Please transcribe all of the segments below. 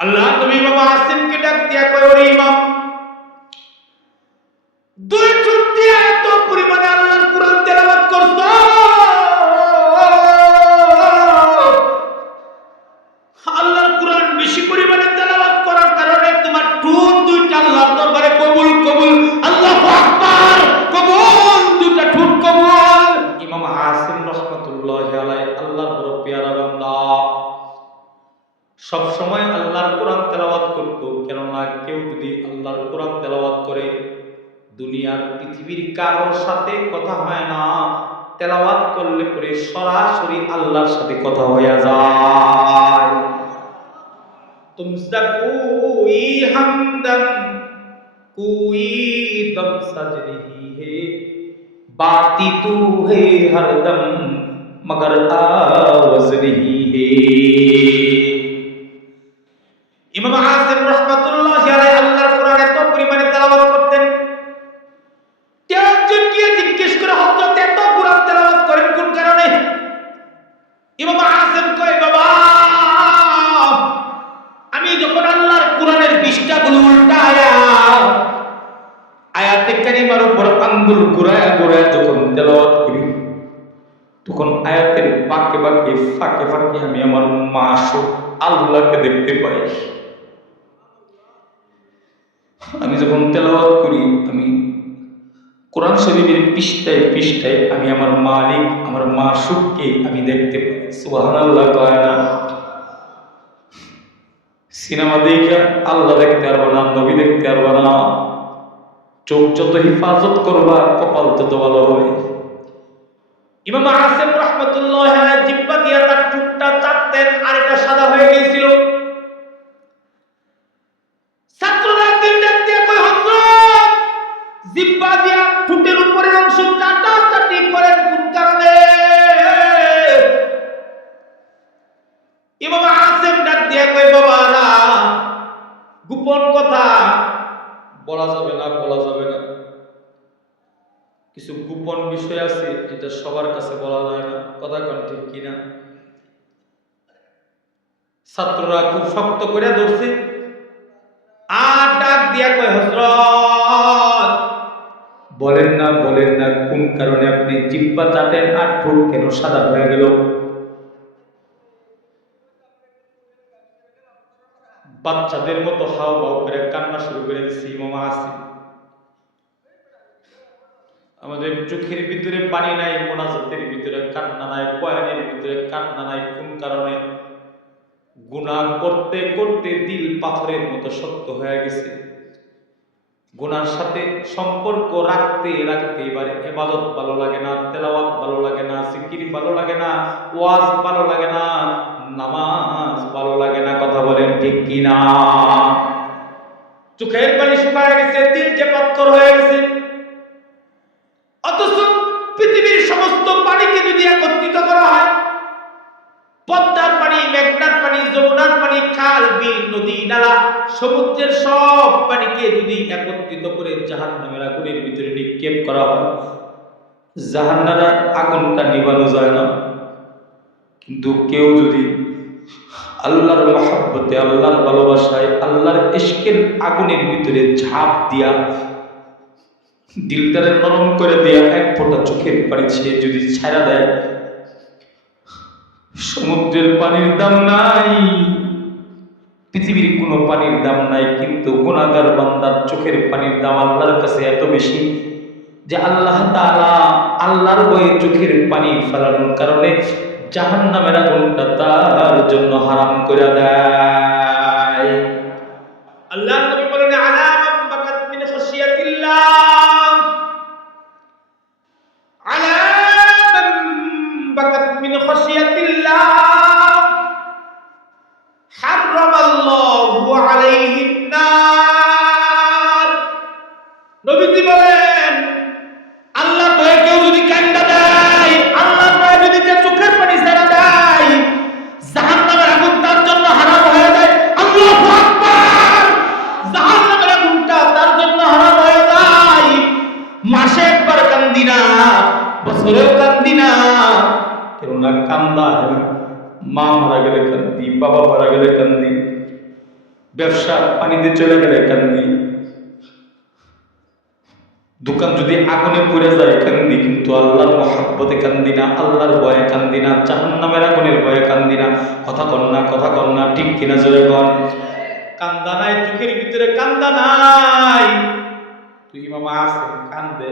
আল্লাহ নবী বাবা আসিমকে ডাক দিয়া কয়, ওরে ইমাম, দুই ঠোঁট দিয়ে এত পরিমাণে আল্লাহর কুরআন তেলাওয়াত করছো, আল্লাহর কুরআন বেশি পরিমাণে তেলাওয়াত করার কারণে তোমার ঠোঁট দুইটা আল্লাহর দরবারে কবুল কবুল, আল্লাহু আকবার, কবুল, দুইটা ঠোঁট কবুল। ইমাম আসিম রাহমাতুল্লাহি আলাইহি আল্লাহর বড় পেয়ারা বান্দা, সব সময় আল্লাহর কোরআন তেলাওয়াত করত। কেননা কেউ যদি আল্লাহর কোরআন তেলাওয়াত করে, দুনিয়ার পৃথিবীর কারোর সাথে কথা হয় না, তেলাওয়াত করলে পরে সরাসরি আল্লাহর সাথে কথা হয়ে যায়। তুমসা কোই হামদম কোই দম সজরিহি হে, বাতি তু হে হরদম মগর আওয়াজ नहीं है। ইমাম আসিম রাহমাতুল্লাহি আলাইহি আল্লাহর কোরআন এত পরিমাণে তেলাওয়াত করতেন, একজন গিয়ে জিজ্ঞেস করে, হযরত এত কোরআন তেলাওয়াত করেন কোন কারণে? ইমাম আসিম কয়, বাবা, আমি যখন আল্লাহর কোরআনের পৃষ্ঠাগুলো উল্টায়া আয়াতে কারিমার উপর আঙ্গুল ঘুরায়া ঘুরায়া যখন তেলাওয়াত করি, তখন আয়াতের বাঁকে বাঁকে ফাঁকে ফাঁকে আমি আমার মাসুক আল্লাহকে দেখতে পাই। আমি যখন তেলাওয়াত করি, আমি কোরআন শরীফের পৃষ্ঠায় পৃষ্ঠায় আমি আমার মালিক, আমার মাসুককে আমি দেখতে পাই। সুবহানাল্লাহ কয় না? সিনেমা দেখে আল্লাহ দেখতে পারবো না, নবী দেখতে পারবো না। চোখ যত হিফাজত করবা, কপাল তত ভালো হবে। ইমাম আসিম রাহমাতুল্লাহি আলাইহি জিহ্বা দিয়া তার ঠোঁটটা চাটতেন, আর এটা সাদা হয়ে গিয়েছিল। ছাত্ররা তিনটা দিয়ে কয়, হযরত, জিহ্বা দিয়া ঠোঁটের উপরের অংশ চাটাচাটি করেন কোন কারণে? ইমাম আসিম ডাক দিয়া কয়, বাবারা, গোপন কথা বলা যাবে না, বলা যাবে না। কিছু গোপন বিষয় আছে যেটা সবার কাছে বলা যায় না। কথা কোন ঠিক কিনা? ছাত্ররা খুব শক্ত করে ধরছে, আর ডাক দিয়া কয়, হযরত, বলেন না, বলেন না, কোন কারণে আপনি জিহ্বা চাটেন আর ঠোঁট কেন সাদা হয়ে গেল? বাচ্চাদের মতো হাও হাও করে কান্না শুরু করে দিচ্ছে ইমাম আসিম। আমাদের চোখের ভিতরে পানি নাই, মোনাজাতের ভিতরে কান্না নাই, বয়ানের ভিতরে কান্না নাই। কোন কারণে? গুনাহ করতে করতে দিল পাথরের মতো শক্ত হয়ে গেছে। গুনার সাথে সম্পর্ক রাখতে রাখতে এবারে ইবাদত ভালো লাগে না, তেলাওয়াত ভালো লাগে না, জিকির ভালো লাগে না, ওয়াজ ভালো লাগে না, নামাজ ভালো লাগে না। কথা বলেন ঠিক কিনা? চোখের পানি শুকায় গেছে, দিল যে পাথর হয়ে গেছে। অথচ পৃথিবীর সমস্ত পানিকে যদি একত্রিত করা হয়, পদ্মার পানি, মেঘনার পানি, যমুনার পানি, খাল, বিল, নদী, নালা, সমুদ্রের সব পানিকে যদি একত্রিত করে জাহান্নামের আগুনের ভিতরে নিক্ষেপ করা হয়, জাহান্নামের আগুনটা নিভানো যায় না। কিন্তু কেউ যদি আল্লাহর মহব্বতে, আল্লাহর ভালোবাসায়, আল্লাহর ইশকের আগুনের ভিতরে ঝাঁপ দিয়া, দিলটারে নরম করে দিয়া এক ফোঁটা চোখের পানি ছেড়ে যদি ছাড়া দেয়, সমুদ্রের পানির দাম নাই, পৃথিবীর কোনো পানির দাম নাই, কিন্তু গুনাহগার বান্দার চোখের পানির দাম আল্লাহর কাছে এত বেশি যে আল্লাহ তাআলা আল্লাহর ভয়ে চোখের পানি ফেলানোর কারণে জাহান্নামের আগুনটা তার জন্য হারাম করে দেয়। আল্লাহর নবী বলেন, আলা মান বাকাত মিন খাশিয়াতিল্লাহ, আলা মান বাকাত মিন খাশিয়াতিল্লাহ হারামাল্লাহু আলাইহিন নার। নবীজি বলেন, আল্লাহর ভয়ে কেউ যদি কান্না দেয়, আল্লাহর ভয়ে যদি চোখের পানি ছেড়ে দেয়, জাহান্নামের আগুন তার জন্য হারাম হয়ে যায়। আল্লাহু আকবার! জাহান্নামের আগুনটা তার জন্য হারাম হয়ে যায়। মাসে একবার কান্দি না, বছরেও কান্দি না, কেননা কান্দা মা মারা গেলে কান্দি, বাবা মারা গেলে কান্দি, ব্যবসা পানিতে চলে গেলে কান্দি, দোকান যদি আগুনে পড়ে যায় কান্দি, কিন্তু আল্লাহর মহাব্বতে কান্দি না, আল্লাহর ভয়ে কান্দি না, জাহান্নামের আগুনের ভয়ে কান্দি না। কথা কন না, ঠিক কিনা জোরে কন। কান্দা নাই, চোখের ভিতরে কান্দা নাই। তুই মামা আছে কান্দে,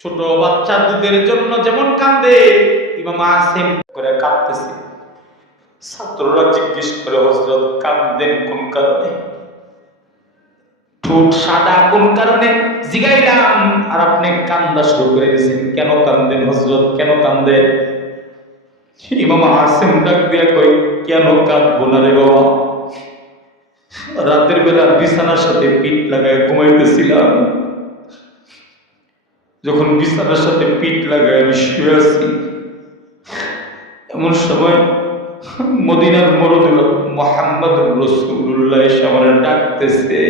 ছোট বাচ্চা দুধের জন্য যেমন কান্দে, ইমাম আসিম করে কাঁদতেছে। ছাত্ররা জিজ্ঞেস করে, হযরত কান্দেন কোন কারণে? ঠোঁট সাদা কোন কারণে? জিগাইলাম, আর আপনি কান্দা শুরু করে দিয়েছেন, কেন কান্দেন হযরত, কেন কান্দেন? ইমাম আসিম ডাক দিয়া কই, কেন কাঁদবো না রে বাবা, রাতের বেলা বিছানার সাথে পিঠ লাগায় ঘুমাইতেছিলাম, যখন বিছানার সাথে পিঠ লাগায় আমি শুয়ে আছি, এমন সময় মদিনার মরদুল মুহাম্মদুর রাসূলুল্লাহ এসে আমার ডাকতেছে।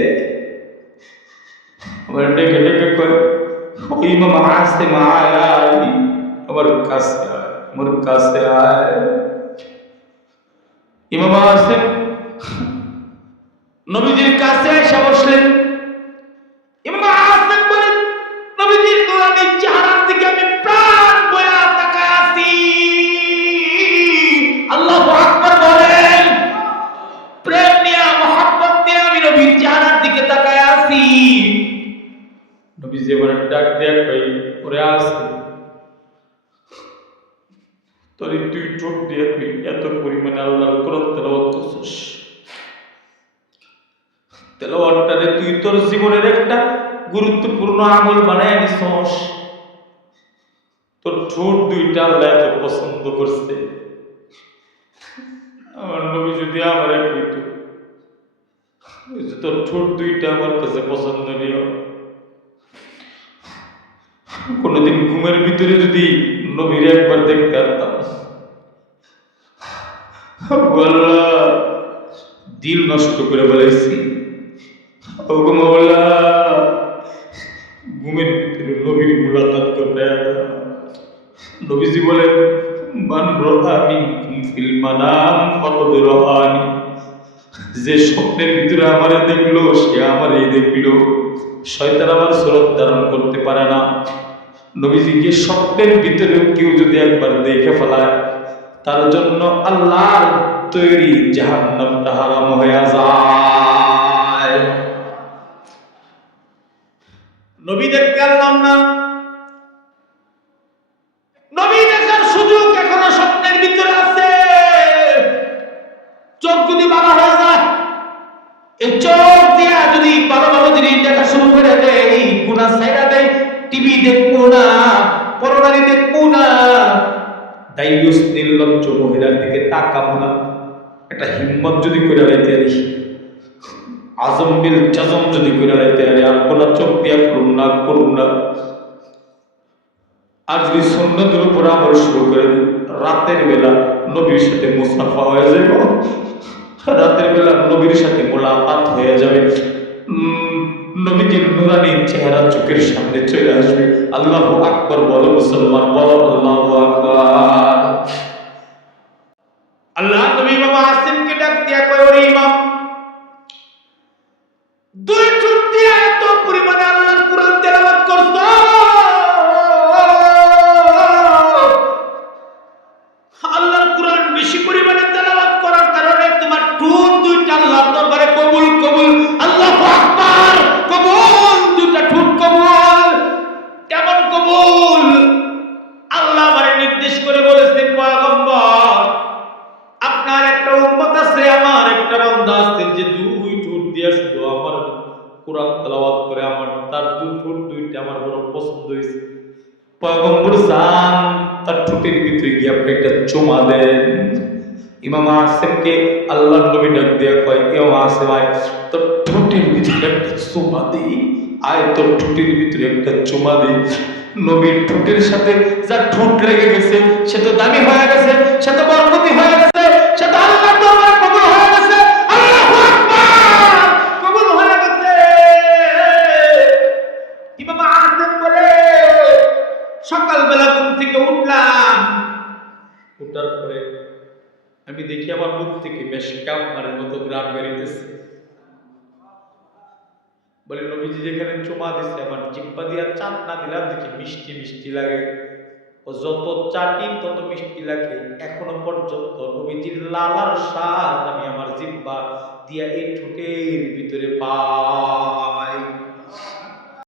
আমার ডেকে ডেকে কয়, ওই ইমাম আসিম আয়, আমার কাছে আয়, আমার কাছে আয়। ইমাম আসিম নবীজির কাছে এসে বসলেন। ইমাম আসিম বলেন, নবীজির নুরানি চেহারার দিকে আমি প্রাণ বয়া তাকায় আছি। আল্লাহু আকবার বলেন। প্রেম নিয়ে, মহব্বত নিয়ে আমি নবীর চেহারার দিকে তাকায় আছি। নবীজি এবার ডাক দেয়া কই, ওরে আসি, তুই ঠোঁট দিয়ে তুই এত পরিমাণে আল্লাহর কোরআন তেলাওয়াত করছিস, তেলাওয়াতটারে তুই তোর জীবনের একটা গুরুত্বপূর্ণ আমল বানায় নিছস। তোর ঠোঁট দুইটা আল্লাহ এত পছন্দ করছে। আমার নবী যদি আমারে কইতো, তোর ঠোঁট দুইটা আমার কাছে পছন্দনীয়, কোনদিন ঘুমের ভিতরে যদি নবীর একবার দেখতে পারতাম, আল্লাহ দিল নষ্ট করে ফেলেছি, ওগো মাওলা ঘুমের ভিতরে নবীর মুলাকাত করতে। নবীজি বলেন, মান রাআনি ফিল মানাম ফাকাদ রাআনি, যে স্বপ্নের ভিতরে আমারে দেখলো সে আমারই দেখলো। শয়তান আমার সুরত ধারণ করতে পারে না। নবীজিকে স্বপ্নের ভিতরে কেউ যদি একবার দেখে ফেলায়, তার জন্য আল্লাহর তৈরি জাহান্নামটা হারাম হয়ে যায়। নবী দেখতে পারলাম না, নবী দেখার সুযোগ এখনো স্বপ্নের ভিতরে আছে। চোখ যদি ভালো হয়ে যায়, এই চোখ দিয়া যদি ভালো ভালো জিনিস দেখা শুরু করে দেয়, গুনাহ ছাইড়া দেয়, টিভি দেখবো না, পরনারী দেখবো না, দাইয়ুস নির্লজ্জ মহিলার দিকে তাকাবো না, একটা হিম্মত যদি করে লাইতে পারি, আজম বিল জাজম যদি করে লাইতে পারি, আর কোন চোখ দিয়া করুন না। আর যদি সুন্নতের উপর আমল শুরু করে দিই, রাতের বেলা নবীর সাথে মুসাফা হয়ে যাবে, রাতের বেলা নবীর সাথে মোলাকাত হয়ে যাবে, নবীজির নুরানি চেহারা চোখের সামনে চলে আসবে। আল্লাহু আকবার বলো মুসলমান, বলো আল্লাহু আকবার। আল্লাহ নবী বাবা আসিমকে ডাক দিয়া কয়, ওরে ইমাম, দুই চোখ দিয়া এত পরিমাণে আল্লাহর কুরআন তেলাওয়াত করছো, আল্লাহর কুরআন বেশি পরিমাণে তেলাওয়াত করার কারণে তোমার ঠোঁট দুইটা আল্লাহর দরবারে কবুল কবুল, আল্লাহু আকবার, কবুল, দুইটা ঠোঁট কবুল। কেমন কবুল? আল্লাহ আমারে নির্দেশ করে বলেছেন, পয়গম্বর আপনার একটা উম্মত আছে, আমার একটা বান্দা আছে, যে দুই ঠোঁট দিয়া শুধু আমার কুরআন তেলাওয়াত করে, আমার তার দুই ঠোঁট দুইটা আমার বড় পছন্দ হয়েছে। পয়গম্বর জান তার ঠোঁটের ভিতরে গিয়ে আপনি একটা চুমা দেন। ইমাম আসিমকে আল্লাহর নবী ডাক দিয়া কয়, ইমাম আসিম আয়, তোর ঠোঁটের ভিতরে একটা চুমা দিই, আয় তোর ঠোঁটের ভিতরে একটা চুমা দিই। নবীর ঠোঁটের সাথে যার ঠোঁট লেগে গেছে সে তো দামি হয়ে গেছে, সে তো বরকতি হয়ে গেছে, সে তো আল্লাহর দরবারে কবুল হয়ে গেছে। আল্লাহু আকবার, কবুল হয়ে গেছে। ইমাম আসিম বলে, সকালবেলা ঘুম থেকে উঠলাম, উঠার পরে আমি দেখি আমার মুখ থেকে মেশকা মায়ানমারের মতো গ্রাম বেরিতেছে। বলে নবীজি যেখানে চুমা দিছে আমার জিব্বা দিয়া চাট না দিলাম দেখি মিষ্টি মিষ্টি লাগে, ও যত চাটি তত মিষ্টি লাগে। এখনো পর্যন্ত নবীজির লালার স্বাদ আমি আমার জিব্বা দিয়া এই ঠোঁটের ভিতরে পাই।